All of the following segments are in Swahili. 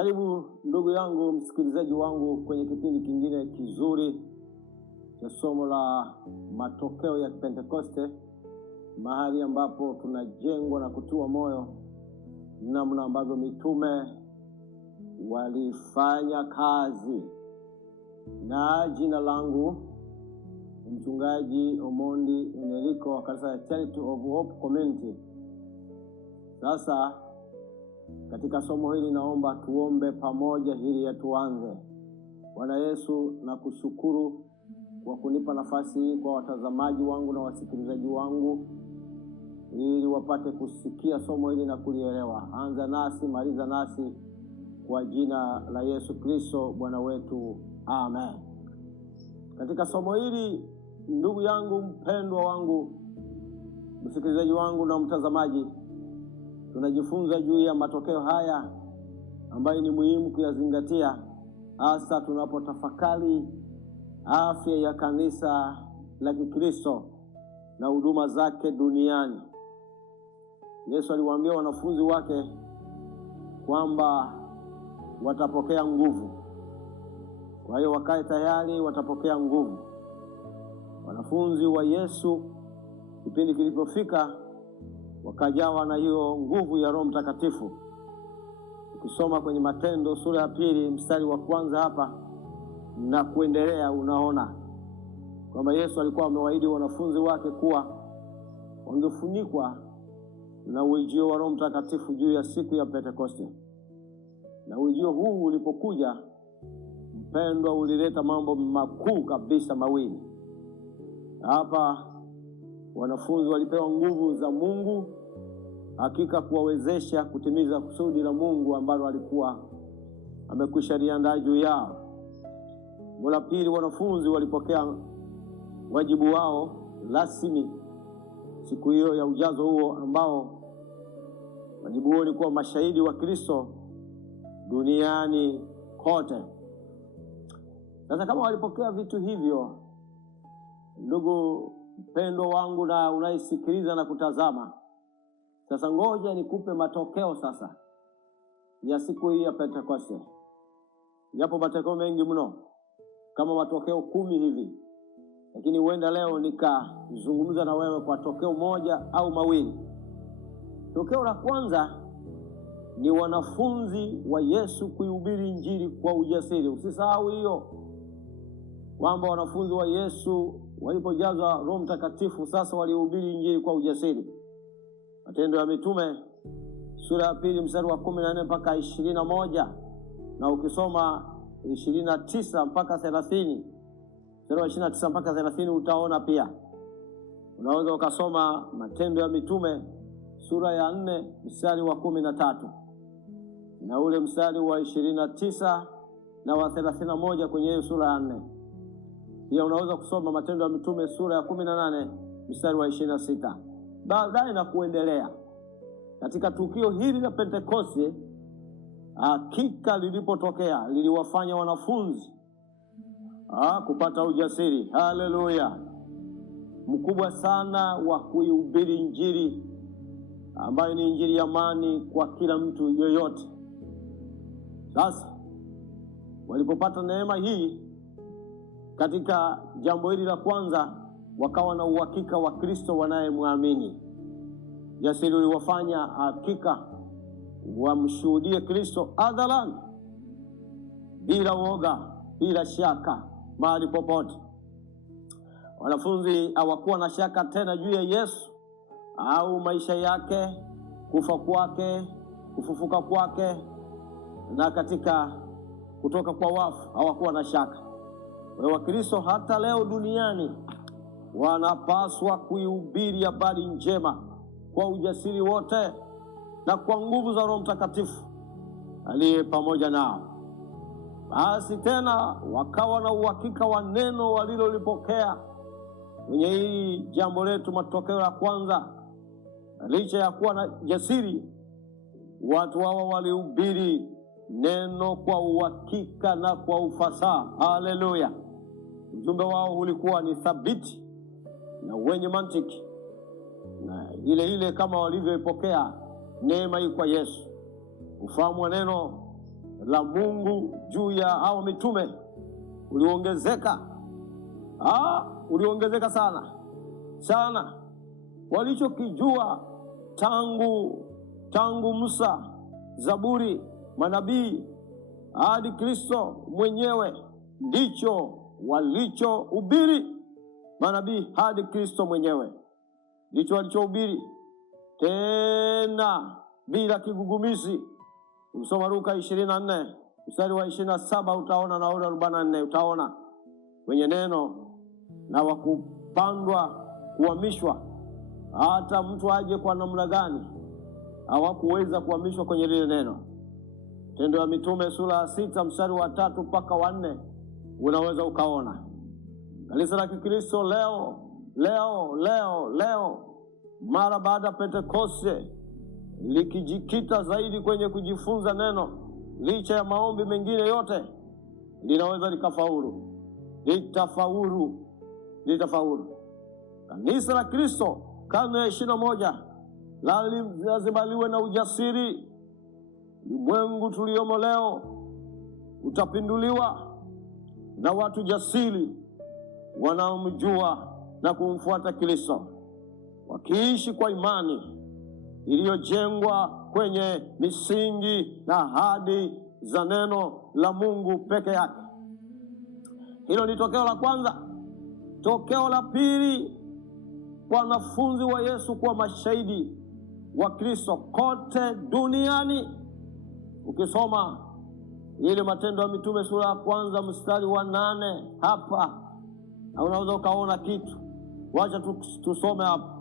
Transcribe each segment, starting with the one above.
Karibu ndugu yangu, msikilizaji wangu, kwenye kipindi kingine kizuri cha somo la matokeo ya Pentekoste, mahali ambapo tunajengwa na kutiwa moyo namna ambavyo mitume walifanya kazi. Na jina langu Mchungaji Omondi Enrico wa kanisa la Charity of Hope Community. Sasa katika somo hili naomba tuombe pamoja ili tuanze. Bwana Yesu, nakushukuru kwa kunipa nafasi hii kwa watazamaji wangu na wasikilizaji wangu ili wapate kusikia somo hili na kulielewa. Anza nasi, maliza nasi, kwa jina la Yesu Kristo Bwana wetu. Amen. Katika somo hili, ndugu yangu mpendwa wangu, msikilizaji wangu na mtazamaji, tunajifunza juu ya matokeo haya ambayo ni muhimu kuyazingatia, hasa tunapotafakari afya ya kanisa la Kikristo na huduma zake duniani. Yesu aliwaambia wanafunzi wake kwamba watapokea nguvu. Kwa hiyo wakae tayari, watapokea nguvu. Wanafunzi wa Yesu kipindi kilipofika wakajawa na hiyo nguvu ya Roho Mtakatifu. Ukisoma kwenye Matendo sura ya 2 mstari wa 1 hapa na kuendelea, unaona kwamba Yesu alikuwa amewaahidi wanafunzi wake kuwa wangefunikwa na ujio wa Roho Mtakatifu juu ya siku ya Pentekoste. Na ujio huu ulipokuja, mpendwa, ulileta mambo makuu kabisa mawili. Hapa wanafunzi walipewa nguvu za Mungu, hakika kuwawezesha kutimiza kusudi la Mungu ambalo alikuwa amekwisha liandaa juu yao. La pili, wanafunzi walipokea wajibu wao rasmi siku hiyo ya ujazo huo, ambao wajibu huo ulikuwa mashahidi wa Kristo duniani kote. Sasa kama walipokea vitu hivyo, ndugu mpendwa wangu na unaisikiliza na kutazama, sasa ngoja nikupe matokeo sasa ya siku hii ya Pentekoste. Yapo matokeo mengi mno, kama matokeo 10 hivi, lakini huenda leo nikazungumza na wewe kwa tokeo moja au mawili. Tokeo la kwanza ni wanafunzi wa Yesu kuihubiri Injili kwa ujasiri. Usisahau hiyo, kwamba wanafunzi wa Yesu walipojazwa Roho Mtakatifu sasa walihubiri Injili kwa ujasiri. Matendo ya Mitume sura ya 2 mstari wa 14 mpaka 21, na ukisoma 29 mpaka 30, mstari wa 29 mpaka 30 utaona pia. Unaweza ukasoma Matendo ya Mitume sura ya 4 mstari wa 13 na ule mstari wa 29 na wa 31 kwenye hiyo sura ya 4. Pia unaweza kusoma Matendo ya Mitume sura ya 18 mstari wa 26. Baadaye na kuendelea. Katika tukio hili la Pentekoste, hakika lilipotokea liliwafanya wanafunzi kupata ujasiri, haleluya, mkubwa sana wa kuihubiri Injili ambayo ni Injili ya amani kwa kila mtu yoyote. Sasa walipopata neema hii katika jambo hili la kwanza, wakawa na uhakika wa Kristo wanayemwamini. Jasiri uliwafanya hakika wamshuhudie Kristo hadharani, bila woga, bila shaka, mahali popote. Wanafunzi hawakuwa na shaka tena juu ya Yesu au maisha yake, kufa kwake, kufufuka kwake, na katika kutoka kwa wafu hawakuwa na shaka. Wakristo hata leo duniani wanapaswa kuihubiri habari njema kwa ujasiri wote na kwa nguvu za Roho Mtakatifu aliye pamoja nao. Basi tena wakawa na uhakika wa neno walilolipokea. Kwenye hii jambo letu, matokeo ya kwanza, licha ya kuwa na jasiri, watu hawa walihubiri neno kwa uhakika na kwa ufasaha. Haleluya. Ujumbe wao ulikuwa ni thabiti na wenye mantiki, na ile kama walivyoipokea neema hii kwa Yesu. Ufahamu wa neno la Mungu juu ya hao mitume uliongezeka. Uliongezeka sana sana. Walichokijua tangu Musa, Zaburi, manabii hadi Kristo mwenyewe ndicho walichohubiri. Manabii hadi Kristo mwenyewe ndicho walichohubiri, tena bila kigugumizi. Ukisoma Luka 24 mstari wa 27 utaona, na 44 utaona kwenye neno na wakupandwa kuhamishwa. Hata mtu aje kwa namna gani, hawakuweza kuhamishwa kwenye lile neno. Tendo ya Mitume sura ya 6 mstari wa 3 mpaka wa 4 unaweza ukaona. Kanisa la Kikristo leo mara baada ya Pentekoste likijikita zaidi kwenye kujifunza neno, licha ya maombi mengine yote, linaweza litafaulu. Kanisa la Kristo karne ya 21 lazima liwe na ujasiri. Ulimwengu tuliomo leo utapinduliwa na watu jasiri wanaomjua na kumfuata Kristo, wakiishi kwa imani iliyojengwa kwenye misingi na ahadi za neno la Mungu peke yake. Hilo ni tokeo la kwanza. Tokeo la pili, wanafunzi wa Yesu kuwa mashahidi wa Kristo kote duniani. Ukisoma ile Matendo ya Mitume sura ya 1 mstari wa 8 hapa, na unaweza ukaona kitu. Wacha tusome hapa.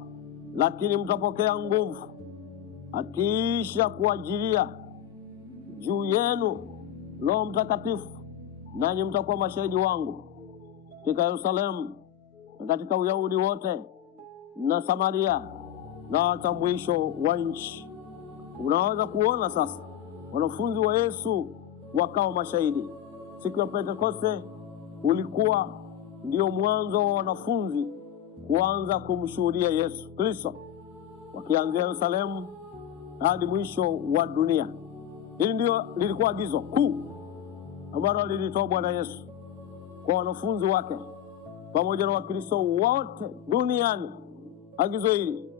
Lakini mtapokea nguvu akiisha kuajilia juu yenu Roho Mtakatifu, nanyi mtakuwa mashahidi wangu katika Yerusalemu na katika Uyahudi wote na Samaria na hata mwisho wa nchi. Unaweza kuona sasa wanafunzi wa Yesu wakawa mashahidi. Siku ya Pentekoste ulikuwa ndio mwanzo wa wanafunzi kuanza kumshuhudia Yesu Kristo, wakianzia Yerusalemu hadi mwisho wa dunia. Hili ndio lilikuwa agizo kuu ambalo lilitoa Bwana Yesu kwa wanafunzi wake pamoja na Wakristo wote duniani. Agizo hili,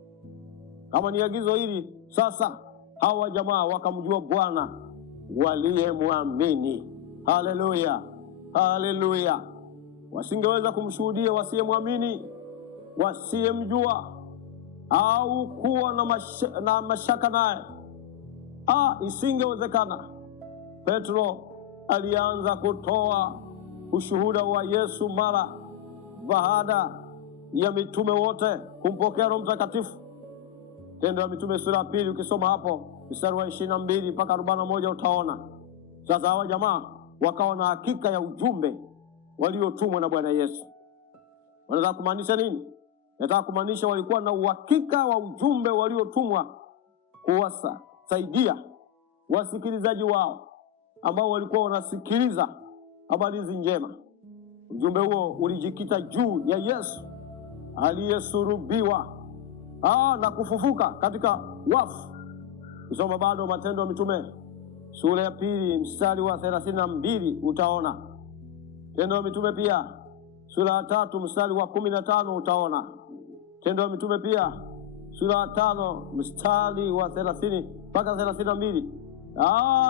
kama ni agizo hili, sasa hawa jamaa wakamjua Bwana waliyemwamini. Haleluya, haleluya! Wasingeweza kumshuhudia wasiyemwamini, wasiyemjua au kuwa na mashaka naye. Isingewezekana. Petro alianza kutoa ushuhuda wa Yesu mara baada ya mitume wote kumpokea Roho Mtakatifu. Tendo ya Mitume sura ya 2 ukisoma hapo mstari wa 22 mpaka 41 utaona. Sasa hawa jamaa wakawa na hakika ya ujumbe waliotumwa na Bwana Yesu. Wanataka kumaanisha nini? Nataka kumaanisha walikuwa na uhakika wa ujumbe waliotumwa kuwasaidia wasikilizaji wao ambao walikuwa wanasikiliza habari hizi njema. Ujumbe huo ulijikita juu ya Yesu aliyesulubiwa na kufufuka katika wafu. Kisoma bado Matendo ya Mitume sura ya 2 mstari wa 32 utaona. Tendo ya Mitume pia sura ya 3 mstari wa 15 utaona. Tendo ya Mitume pia sura ya 5 mstari wa 30 mpaka 32.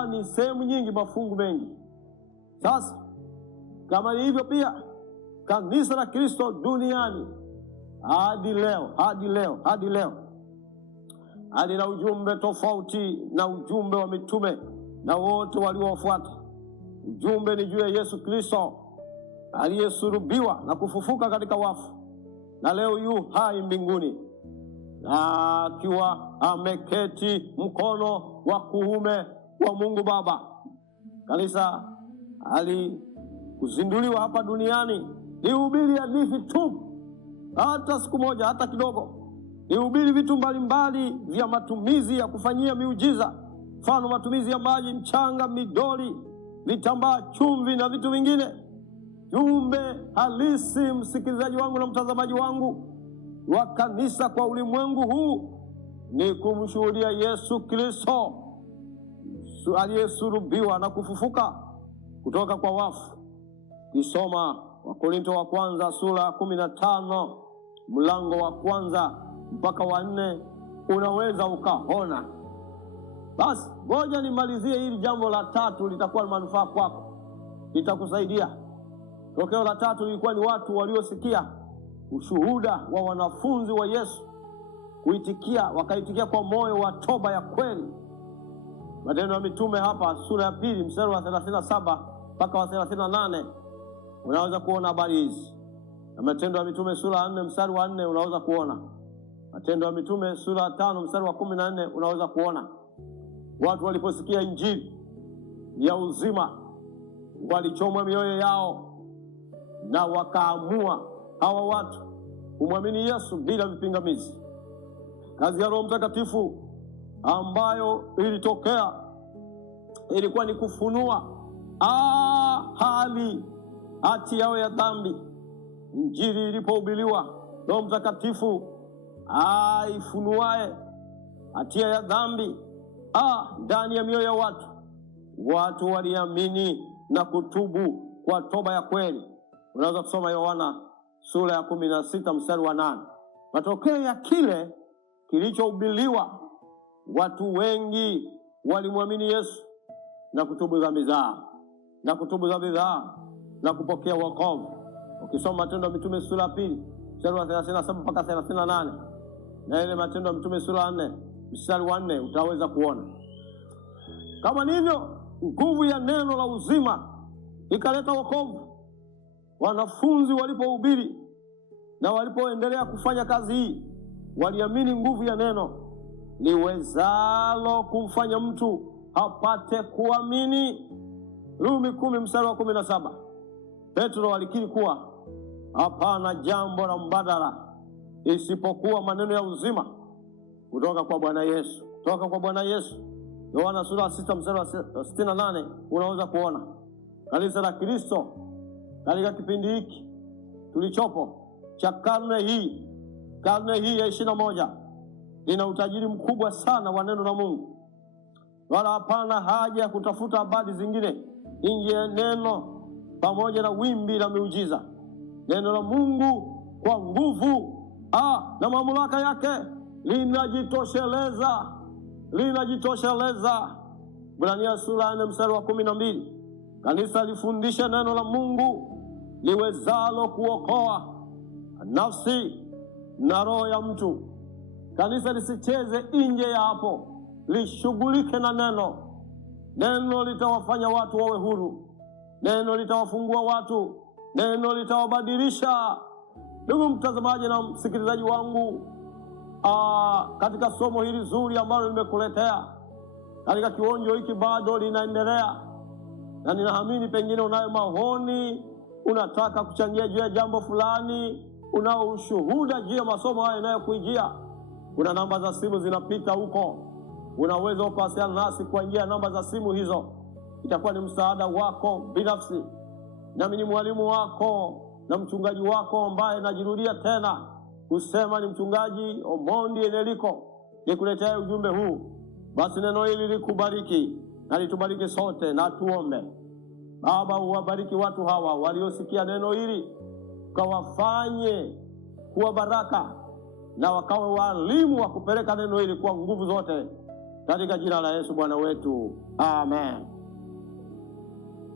Ni sehemu nyingi, mafungu mengi. Sasa kama ni hivyo pia kanisa la Kristo duniani hadi leo halina ujumbe tofauti na ujumbe wa mitume na wote waliowafuata. Ujumbe ni juu ya Yesu Kristo aliyesulubiwa na kufufuka katika wafu, na leo yu hai mbinguni na akiwa ameketi mkono wa kuume wa Mungu Baba. Kanisa alikuzinduliwa hapa duniani lihubiri hadithi tu, hata siku moja, hata kidogo. Lihubiri vitu mbalimbali vya matumizi ya kufanyia miujiza, mfano matumizi ya maji, mchanga, midoli, vitambaa, chumvi na vitu vingine. Jumbe halisi, msikilizaji wangu na mtazamaji wangu, wa kanisa kwa ulimwengu huu ni kumshuhudia Yesu Kristo, aliyesulubiwa na kufufuka kutoka kwa wafu. Kisoma Wakorintho wa kwanza sura 15 mlango wa kwanza mpaka wa 4 unaweza ukaona. Basi ngoja nimalizie hili jambo la tatu, litakuwa manufaa kwako, litakusaidia. Tokeo la tatu lilikuwa ni watu waliosikia ushuhuda wa wanafunzi wa Yesu, wakaitikia kwa moyo wa toba ya kweli. Matendo ya Mitume hapa sura ya 2 mstari wa 37 mpaka wa 38 unaweza kuona habari hizi. Na Matendo ya Mitume sura ya 4 mstari wa 4 unaweza kuona. Matendo ya Mitume sura ya 5 mstari wa 14 unaweza kuona. Watu waliposikia injili ya uzima, walichomwa mioyo yao na wakaamua hawa watu kumwamini Yesu bila vipingamizi. Kazi ya Roho Mtakatifu ambayo ilitokea ilikuwa ni kufunua hati yao ya dhambi. Injili ilipohubiriwa, Roho Mtakatifu ifunuae hatia ya dhambi ndani ya mioyo ya watu waliamini na kutubu kwa toba ya kweli. Unaweza kusoma Yohana sura ya 16 mstari wa 8. Matokeo ya kile kilichohubiriwa, watu wengi walimwamini Yesu na kutubu dhambi zao na kupokea wokovu. Ukisoma Matendo ya Mitume sura ya 2 mstari wa 37 mpaka 38 na ile Matendo ya Mitume sura ya 4 mstari wa 4 utaweza kuona. Kama ndivyo nguvu ya neno la uzima ikaleta wokovu. Wanafunzi walipohubiri na walipoendelea kufanya kazi hii, waliamini nguvu ya neno liwezalo kumfanya mtu apate kuamini. Rumi 10 mstari wa 17. Petro alikiri kuwa hapana jambo la mbadala isipokuwa maneno ya uzima kutoka kwa Bwana Yesu. Yohana sura 6 mstari wa 68 unaweza kuona. Kanisa la Kristo katika kipindi hiki tulichopo cha karne hii ya 21 lina utajiri mkubwa sana wa neno la Mungu. Wala hapana haja ya kutafuta habari zingine nje ya neno pamoja na wimbi la miujiza. Neno la Mungu kwa nguvu na mamlaka yake linajitosheleza. Ibrania sura ya 4 mstari wa 12. Kanisa lifundishe neno la Mungu liwezalo kuokoa nafsi na roho ya mtu. Kanisa lisicheze nje ya hapo, lishughulike na neno. Neno litawafanya watu wawe huru. Neno litawafungua watu. Neno litawabadilisha. Ndugu mtazamaji na msikilizaji wangu, katika somo hili zuri ambalo nimekuletea katika kionjo hiki bado linaendelea, na ninaamini pengine unayo maoni, unataka kuchangia juu ya jambo fulani, unao ushuhuda juu ya masomo haya yanayokujia. Kuna namba za simu zinapita huko, unaweza kuwasiliana nasi kwa njia ya namba za simu hizo. Itakuwa ni msaada wako binafsi. Nami ni mwalimu wako na mchungaji wako ambaye najirudia tena kusema ni mchungaji Omondi Eneliko nikuletea ujumbe huu. Basi neno hili likubariki na litubariki sote, na tuombe. Baba, uwabariki watu hawa waliosikia neno hili, ukawafanye kuwa baraka na wakawe walimu wa kupeleka neno hili kwa nguvu zote, katika jina la Yesu Bwana wetu, amen.